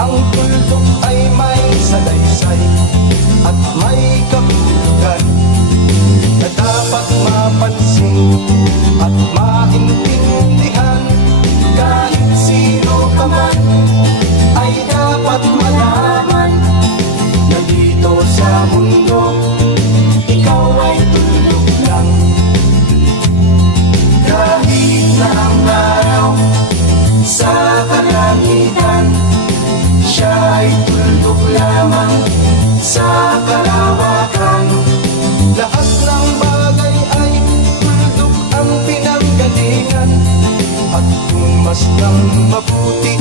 Ang tuldok ay may salaysay at may kahulugan na dapat mapansin at maintindihan. Kahit sino ka man ay dapat malaman na dito sa mundo ikaw ay tuldok lang. Kahit na ang araw sa kalangitan, siya ay tuldok lamang sa kalawakan. Lahat ng bagay ay tuldok ang pinanggalingan, at kung mas nang mabuti